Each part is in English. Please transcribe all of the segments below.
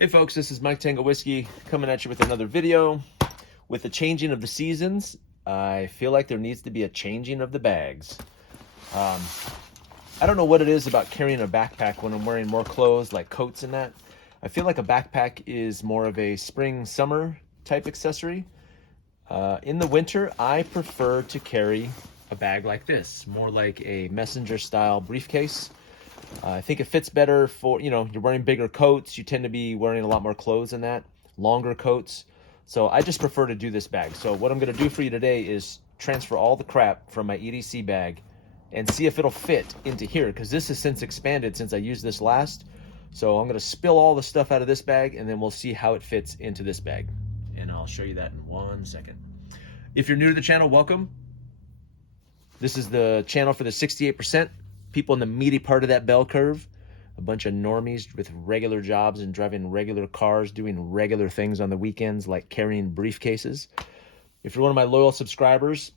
Hey folks, this is Mike Tango Whiskey coming at you with another video. With the changing of the seasons, I feel like there needs to be a changing of the bags. I don't know what it is about carrying a backpack when I'm wearing more clothes like coats and that. I feel like a backpack is more of a spring, summer type accessory. In the winter, I prefer to carry a bag like this, more like a messenger style briefcase. I think it fits better for, you're wearing bigger coats. You tend to be wearing a lot more clothes than that, longer coats. So I just prefer to do this bag. So what I'm going to do for you today is transfer all the crap from my EDC bag and see if it'll fit into here, because this has since expanded since I used this last. So I'm going to spill all the stuff out of this bag and then we'll see how it fits into this bag. And I'll show you that in 1 second. If you're new to the channel, welcome. This is the channel for the 68%. People in the meaty part of that bell curve, a bunch of normies with regular jobs and driving regular cars, doing regular things on the weekends like carrying briefcases. If you're one of my loyal subscribers,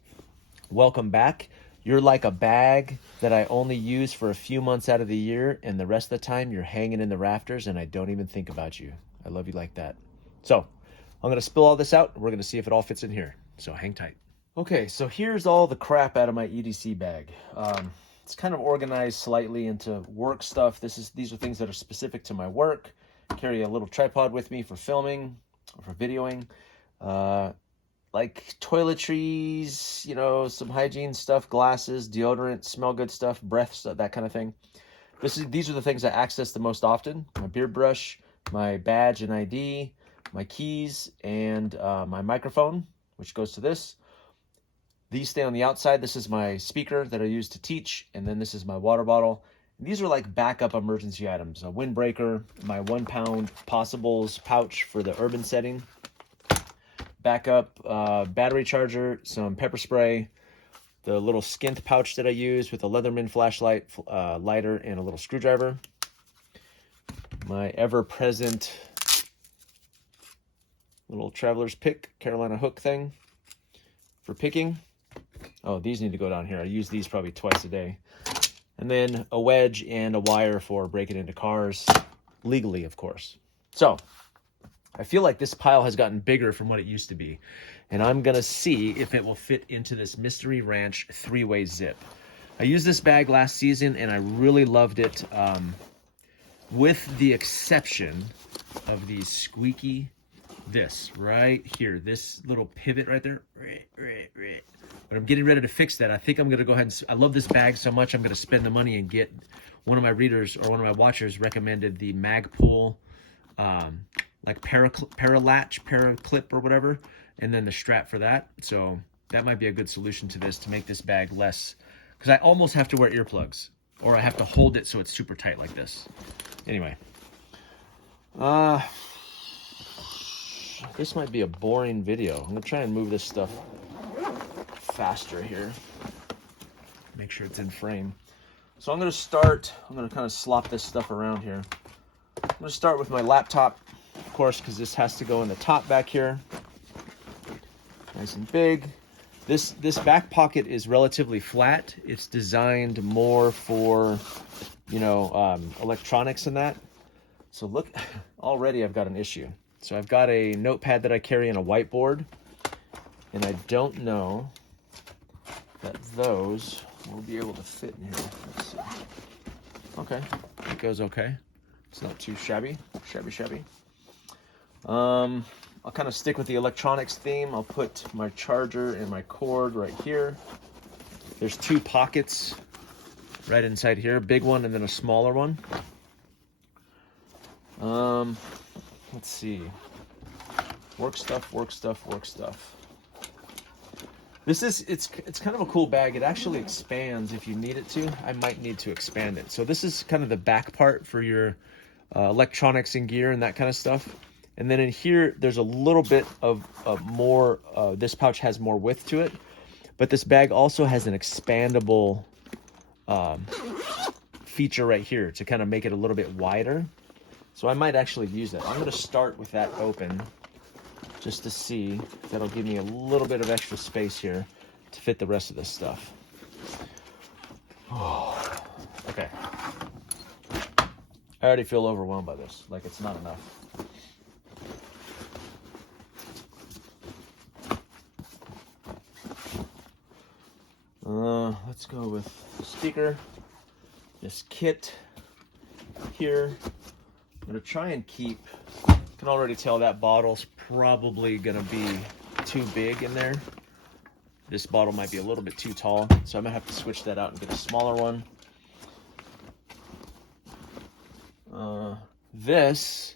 welcome back. You're like a bag that I only use for a few months out of the year, and the rest of the time you're hanging in the rafters and I don't even think about you. I love you like that. So I'm going to spill all this out and we're going to see if it all fits in here. So hang tight. Okay, so here's all the crap out of my EDC bag. It's kind of organized slightly into work stuff. These are things that are specific to my work. Carry a little tripod with me for filming or for videoing. Like toiletries, some hygiene stuff, glasses, deodorant, smell good stuff, breath stuff, that kind of thing. These are the things I access the most often. My beard brush, my badge and ID, my keys, and my microphone, which goes to this. These stay on the outside. This is my speaker that I use to teach, and then this is my water bottle. And these are like backup emergency items. A windbreaker, my 1 pound Possibles pouch for the urban setting, backup battery charger, some pepper spray, the little skint pouch that I use with a Leatherman flashlight, lighter, and a little screwdriver, my ever-present little traveler's pick, Carolina hook thing for picking. Oh, these need to go down here. I use these probably twice a day. And then a wedge and a wire for breaking into cars, legally, of course. So I feel like this pile has gotten bigger from what it used to be. And I'm going to see if it will fit into this Mystery Ranch 3-way zip. I used this bag last season and I really loved it, with the exception of these squeaky, this right here, this little pivot right there. But I'm getting ready to fix that. I think I'm going to go ahead and, I love this bag so much, I'm going to spend the money and get, one of my readers or one of my watchers recommended the Magpul, like paraclip or whatever, and then the strap for that. So that might be a good solution to this, to make this bag less, because I almost have to wear earplugs, or I have to hold it so it's super tight like this. Anyway, this might be a boring video. I'm gonna try and move this stuff faster here. Make sure it's in frame. So I'm gonna kind of slop this stuff around here. I'm gonna start with my laptop, of course, because this has to go in the top back here. Nice and big. This back pocket is relatively flat. It's designed more for, electronics and that. So look, already I've got an issue. So I've got a notepad that I carry and a whiteboard, and I don't know that those will be able to fit in here. Let's see. Okay, it goes okay. It's not too shabby. I'll kind of stick with the electronics theme. I'll put my charger and my cord right here. There's 2 pockets right inside here, a big one and then a smaller one. Let's see. Work stuff. It's kind of a cool bag. It actually expands if you need it to. I might need to expand it. So this is kind of the back part for your electronics and gear and that kind of stuff. And then in here, there's a little bit of more, this pouch has more width to it. But this bag also has an expandable feature right here to kind of make it a little bit wider. So I might actually use that. I'm going to start with that open just to see if that'll give me a little bit of extra space here to fit the rest of this stuff. Oh, okay. I already feel overwhelmed by this, like it's not enough. Let's go with the speaker, this kit here. I'm gonna try and keep, I can already tell that bottle's probably gonna be too big in there. This bottle might be a little bit too tall, so I'm gonna have to switch that out and get a smaller one. This,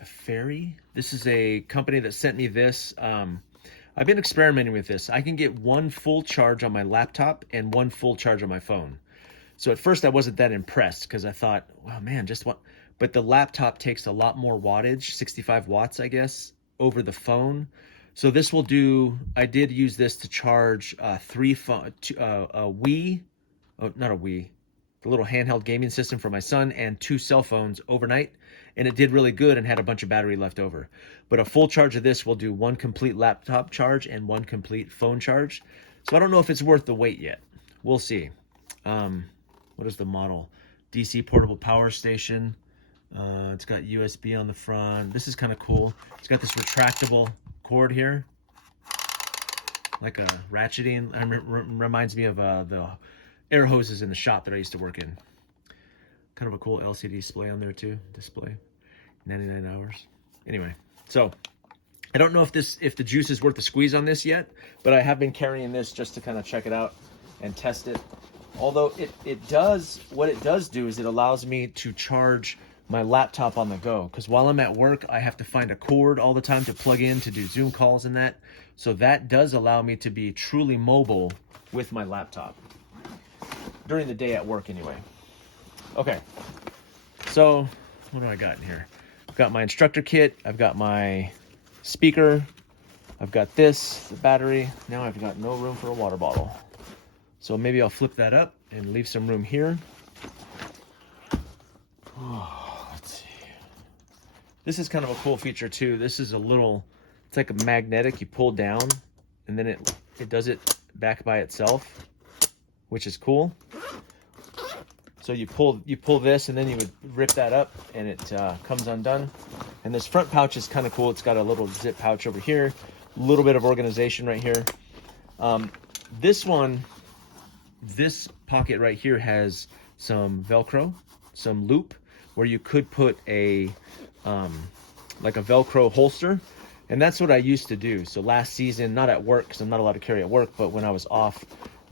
a Fairy. This is a company that sent me this. I've been experimenting with this. I can get one full charge on my laptop and one full charge on my phone. So at first I wasn't that impressed because I thought, wow, man, just what? But the laptop takes a lot more wattage, 65 watts, I guess, over the phone. So this will do, I did use this to charge a Wii, oh, not a Wii, the little handheld gaming system for my son and 2 cell phones overnight. And it did really good and had a bunch of battery left over. But a full charge of this will do 1 complete laptop charge and 1 complete phone charge. So I don't know if it's worth the wait yet. We'll see. What is the model? DC portable power station. It's got USB on the front. This is kind of cool. It's got this retractable cord here, like a ratcheting. Reminds me of the air hoses in the shop that I used to work in. Kind of a cool LCD display on there too. Display, 99 hours. Anyway, so I don't know if the juice is worth the squeeze on this yet, but I have been carrying this just to kind of check it out and test it. Although what it does do is it allows me to charge my laptop on the go, because while I'm at work I have to find a cord all the time to plug in to do Zoom calls and that. So that does allow me to be truly mobile with my laptop during the day at work anyway. Okay, so what do I got in here? I've got my instructor kit, I've got my speaker, I've got this, the battery. Now I've got no room for a water bottle. So maybe I'll flip that up and leave some room here. Oh, let's see. This is kind of a cool feature too. This is a little, it's like a magnetic. You pull down and then it does it back by itself, which is cool. So you pull this and then you would rip that up and it comes undone. And this front pouch is kind of cool. It's got a little zip pouch over here, a little bit of organization right here. This pocket right here has some Velcro, some loop, where you could put a like a Velcro holster. And that's what I used to do. So last season, not at work because I'm not allowed to carry at work, but when I was off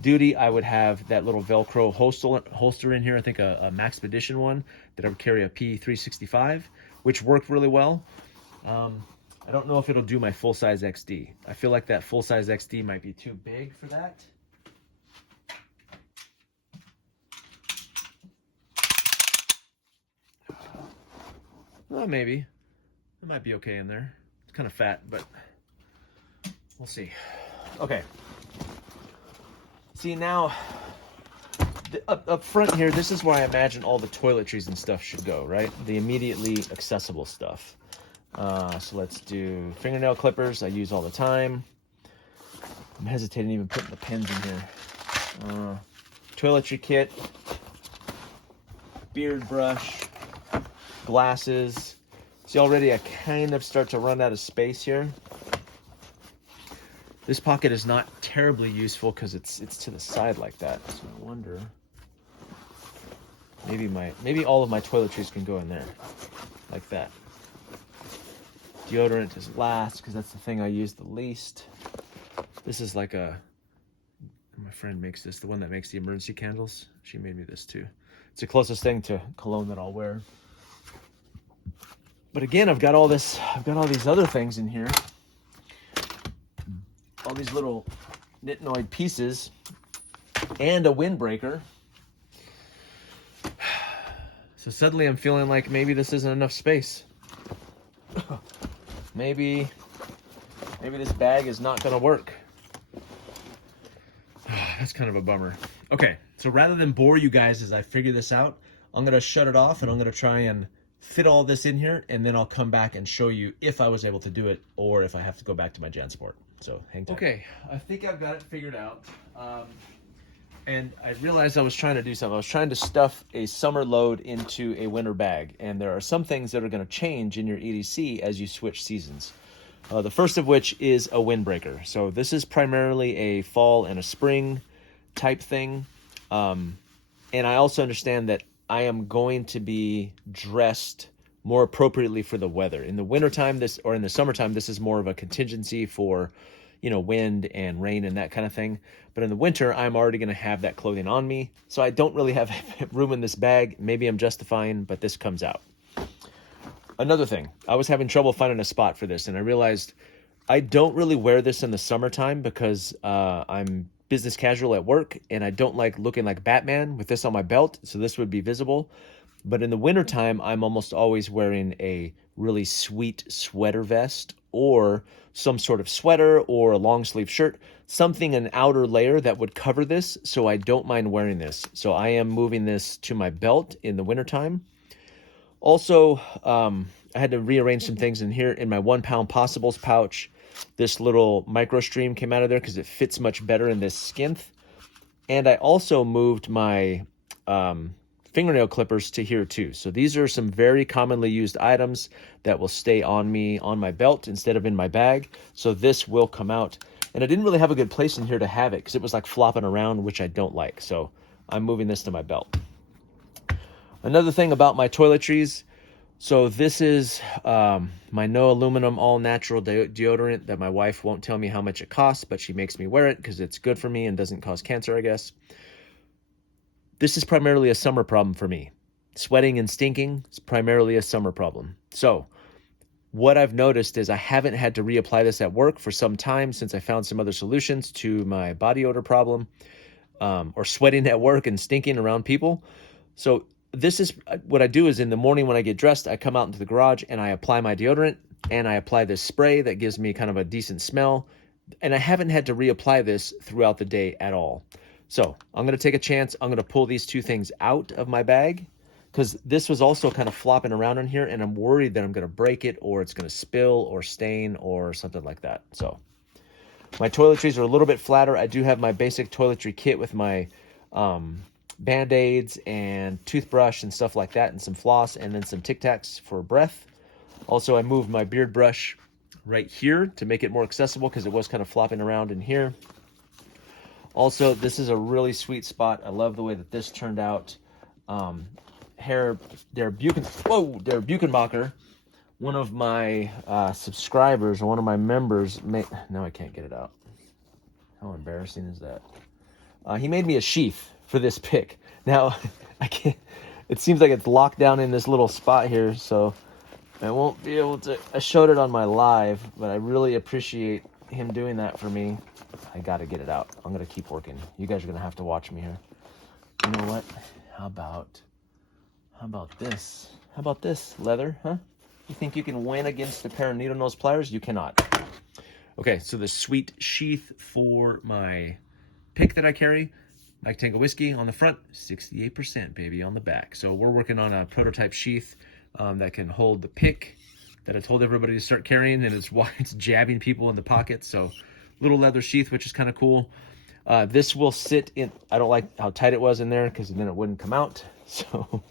duty, I would have that little Velcro holster in here. I think a Maxpedition one that I would carry a P365, which worked really well. I don't know if it'll do my full-size XD. I feel like that full-size XD might be too big for that. Well, maybe. It might be okay in there. It's kind of fat, but we'll see. Okay. See, now, up front here, this is where I imagine all the toiletries and stuff should go, right? The immediately accessible stuff. So let's do fingernail clippers. I use all the time. I'm hesitating even putting the pens in here. Toiletry kit. Beard brush. Glasses. See, already I kind of start to run out of space here. This pocket is not terribly useful because it's to the side like that. So I wonder, maybe all of my toiletries can go in there, like that. Deodorant is last because that's the thing I use the least. This is like my friend makes this, the one that makes the emergency candles. She made me this too. It's the closest thing to cologne that I'll wear. But again, I've got all these other things in here. All these little nitinoid pieces and a windbreaker. So suddenly I'm feeling like maybe this isn't enough space. Maybe this bag is not gonna work. That's kind of a bummer. Okay, so rather than bore you guys as I figure this out, I'm gonna shut it off and I'm gonna try and fit all this in here, and then I'll come back and show you if I was able to do it or if I have to go back to my JanSport. So hang tight. Okay, I think I've got it figured out. And I realized I was trying to do something. I was trying to stuff a summer load into a winter bag, and there are some things that are going to change in your EDC as you switch seasons. The first of which is a windbreaker. So this is primarily a fall and a spring type thing. And I also understand that I am going to be dressed more appropriately for the weather. In the wintertime, or in the summertime, this is more of a contingency for, you know, wind and rain and that kind of thing. But in the winter, I'm already going to have that clothing on me. So I don't really have room in this bag. Maybe I'm justifying, but this comes out. Another thing, I was having trouble finding a spot for this, and I realized I don't really wear this in the summertime because I'm business casual at work, and I don't like looking like Batman with this on my belt, so this would be visible. But in the wintertime, I'm almost always wearing a really sweet sweater vest or some sort of sweater or a long sleeve shirt, something, an outer layer that would cover this, so I don't mind wearing this. So I am moving this to my belt in the wintertime. Also, I had to rearrange some things in here. In my 1 pound possibles pouch, this little micro stream came out of there because it fits much better in this skinth. And I also moved my fingernail clippers to here too. So these are some very commonly used items that will stay on me on my belt instead of in my bag. So this will come out. And I didn't really have a good place in here to have it because it was like flopping around, which I don't like. So I'm moving this to my belt. Another thing about my toiletries. So this is my no aluminum all natural deodorant that my wife won't tell me how much it costs, but she makes me wear it because it's good for me and doesn't cause cancer, I guess. This is primarily a summer problem for me. Sweating and stinking is primarily a summer problem. So what I've noticed is I haven't had to reapply this at work for some time since I found some other solutions to my body odor problem, or sweating at work and stinking around people. So this is what I do is in the morning when I get dressed, I come out into the garage and I apply my deodorant and I apply this spray that gives me kind of a decent smell. And I haven't had to reapply this throughout the day at all. So I'm going to take a chance. I'm going to pull these two things out of my bag because this was also kind of flopping around in here and I'm worried that I'm going to break it or it's going to spill or stain or something like that. So my toiletries are a little bit flatter. I do have my basic toiletry kit with my Band-Aids and toothbrush and stuff like that and some floss and then some Tic Tacs for breath. Also, I moved my beard brush right here to make it more accessible because it was kind of flopping around in here. Also, this is a really sweet spot. I love the way that this turned out. Der Buchenbacher, one of my subscribers or one of my members, now I can't get it out. How embarrassing is that? He made me a sheath for this pick. Now, I can't. It seems like it's locked down in this little spot here, so I won't be able to. I showed it on my live, but I really appreciate him doing that for me. I gotta get it out. I'm gonna keep working. You guys are gonna have to watch me here. You know what? How about this? How about this, leather, huh? You think you can win against a pair of needle nose pliers? You cannot. Okay, so the sweet sheath for my pick that I carry, Mike Tango Whiskey on the front, 68% baby on the back. So we're working on a prototype sheath that can hold the pick that I told everybody to start carrying, and it's why it's jabbing people in the pockets. So little leather sheath, which is kind of cool. This will sit in, I don't like how tight it was in there because then it wouldn't come out. So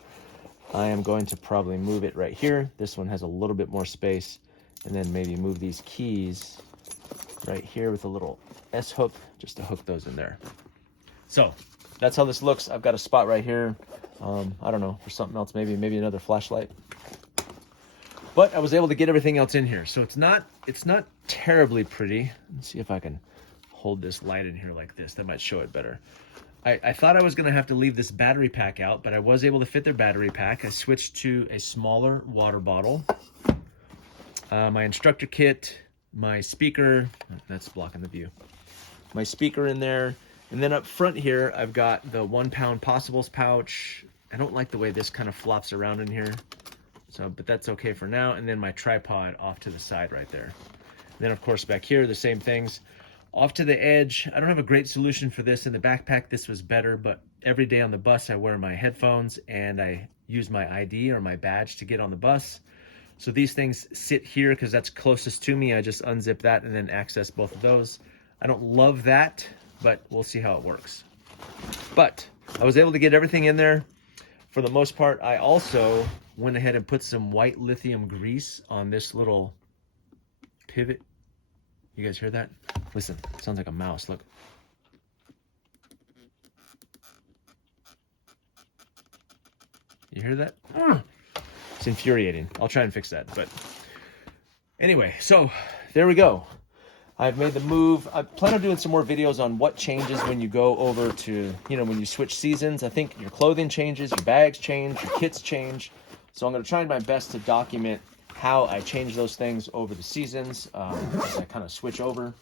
I am going to probably move it right here. This one has a little bit more space, and then maybe move these keys right here with a little S hook just to hook those in there. So that's how this looks. I've got a spot right here. I don't know, for something else, maybe another flashlight. But I was able to get everything else in here. So it's not terribly pretty. Let's see if I can hold this light in here like this. That might show it better. I thought I was going to have to leave this battery pack out, but I was able to fit their battery pack. I switched to a smaller water bottle. My instructor kit, my speaker, that's blocking the view. My speaker in there. And then up front here, I've got the 1 pound possibles pouch. I don't like the way this kind of flops around in here. So, but that's okay for now. And then my tripod off to the side right there. And then of course back here, the same things. Off to the edge, I don't have a great solution for this in the backpack. This was better, but every day on the bus, I wear my headphones and I use my ID or my badge to get on the bus. So these things sit here because that's closest to me. I just unzip that and then access both of those. I don't love that, but we'll see how it works. But I was able to get everything in there for the most part. I also went ahead and put some white lithium grease on this little pivot. You guys hear that? Listen, it sounds like a mouse. Look. You hear that? It's infuriating. I'll try and fix that. But anyway, so there we go. I've made the move. I plan on doing some more videos on what changes when you go over to, when you switch seasons. I think your clothing changes, your bags change, your kits change. So I'm going to try my best to document how I change those things over the seasons as I kind of switch over.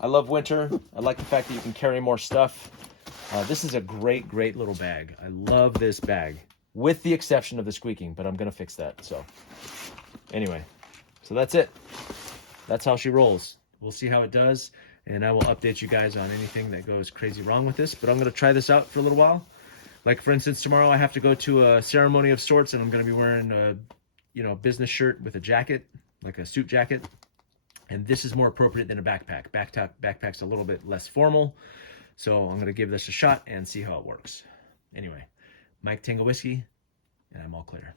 I love winter. I like the fact that you can carry more stuff. This is a great little bag. I love this bag, with the exception of the squeaking, but I'm going to fix that. So anyway, so that's it. That's how she rolls. We'll see how it does, and I will update you guys on anything that goes crazy wrong with this. But I'm going to try this out for a little while. Like, for instance, tomorrow I have to go to a ceremony of sorts, and I'm going to be wearing a business shirt with a jacket, like a suit jacket. And this is more appropriate than a backpack. Backpack's a little bit less formal. So I'm going to give this a shot and see how it works. Anyway, Mike Tango Whiskey, and I'm all clear.